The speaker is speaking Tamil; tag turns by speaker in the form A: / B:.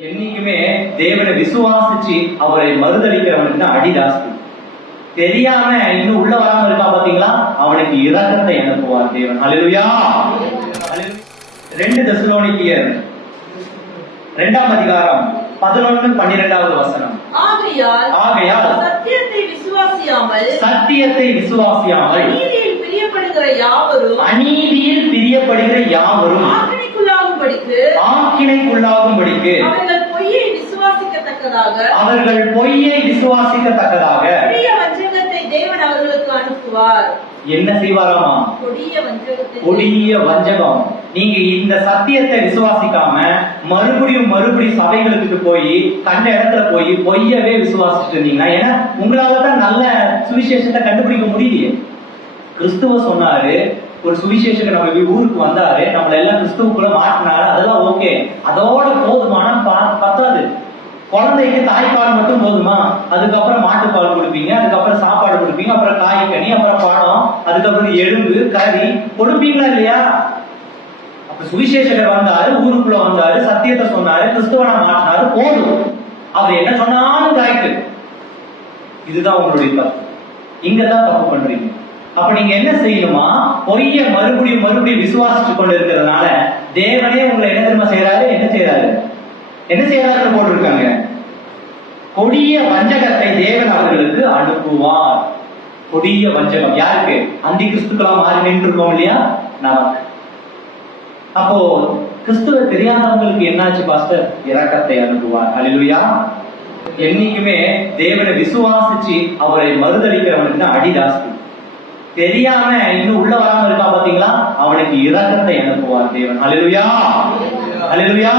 A: என்னைக்குமே தேவனை விசுவாசிச்சு அவரை மறுதளிக்கிறவனுக்கு தான் அடி ஜாஸ்தி. தெரியாம இன்னும் உள்ள வராம இருக்கா பாத்தீங்களா? அவனுக்கு இரக்கத்தை அனுப்புவார் தேவன். ஹalleluya. ரெண்டு தெசலோனிக்கியர் ரெண்டாம் அதிகாரம் பதினொன்னு பன்னிரெண்டாவது வசனம்.
B: ஆகையால் சத்தியத்தை விசுவாசியாமல்
A: சத்தியத்தை விசுவாசியாமல்
B: அநீதியில் பிரியப்படுகிற யாவரும்
A: அநீதியில் பிரியப்படுகிற யாவரும்
B: ஆக்கினைக்குள்ளாகும்படிக்கு
A: ஆக்கினைக்குள்ளாகும்படிக்கு
B: அவர்கள் பொய்யை விசுவாசிக்கத்தக்கதாக.
A: அவர்கள் பொய்யை விசுவாசிக்கத்தக்கதாக.
B: கொடிய வஞ்சகத்தை தேவன் அவர்களுக்கு அனுப்புவார்.
A: என்ன செய்வாராமா?
B: கொடிய வஞ்சகத்தை
A: கொடிய வஞ்சகம். நீங்க இந்த சத்தியத்தை விசுவாசிக்காம மறுபடியும் மறுபடியும் சபைகளுக்கு போய் கண்ட இடத்துல போய் பொய்யவே விசுவாசிச்சுட்டு இருந்தீங்கன்னா ஏன்னா உங்களால தான் நல்ல சுவிசேஷத்தை கண்டுபிடிக்க முடியலையே. கிறிஸ்துவ சொன்னாரு ஒரு சுவிசேஷத்தை நம்ம ஊருக்கு வந்தாரு நம்மள எல்லாம் கிறிஸ்துவுக்குள்ள மாட்டினாரு அதெல்லாம் ஓகே. அதோட போதுமான குழந்தைக்கு தாய்ப்பால் மட்டும் போதுமா? அதுக்கப்புறம் மாட்டுப்பால் கொடுப்பீங்க அதுக்கப்புறம் சாப்பாடு கொடுப்பீங்க அப்புறம் காய் கனி அப்புறம் பழம் அதுக்கப்புறம் எலும்பு கறி. கொடுப்பீங்களா இல்லையா? அப்ப சுவிசேஷகர் வந்தாரு ஊருக்குள்ள வந்தாரு சத்தியத்தை சொன்னாரு கிறிஸ்துவனை மாட்டினாரு போதும். அவர் என்ன சொன்னாலும் கரெக்ட் இதுதான் உங்களுடைய தப்பு. இங்க தான் தப்பு பண்றீங்க. அப்ப நீங்க என்ன செய்யணுமா? பொய்ய மறுபடியும் மறுபடியும் விசுவாசிச்சு கொண்டு இருக்கிறதுனால தேவனே உங்களை என்ன தெரியுமா செய்யறாரு என்ன செய்யறாரு என்ன செய்யறாருன்னு போட்டிருக்காங்க? கொடிய வஞ்சகத்தை தேவன் அவர்களுக்கு அனுப்புவார். கொடிய வஞ்சகம். யாருக்கு? அந்தி கிறிஸ்துக்களா மாறி நின்று இருக்கோம் இல்லையா? நமக்கு. அப்போ கிறிஸ்துவ தெரியாதவங்களுக்கு என்னாச்சு பாஸ்டர்? இரக்கத்தை அனுப்புவார். ஹalleluya. என்னைக்குமே தேவனை விசுவாசிச்சு அவரை மறுதளிக்கிறவனுக்கு தான் அடி ஜாஸ்தி. தெரியாம இன்னும் உள்ள வராம இருக்கா பாத்தீங்களா? அவனுக்கு இரக்கத்தை அனுப்புவார் தேவன். ஹalleluya. ஹalleluya.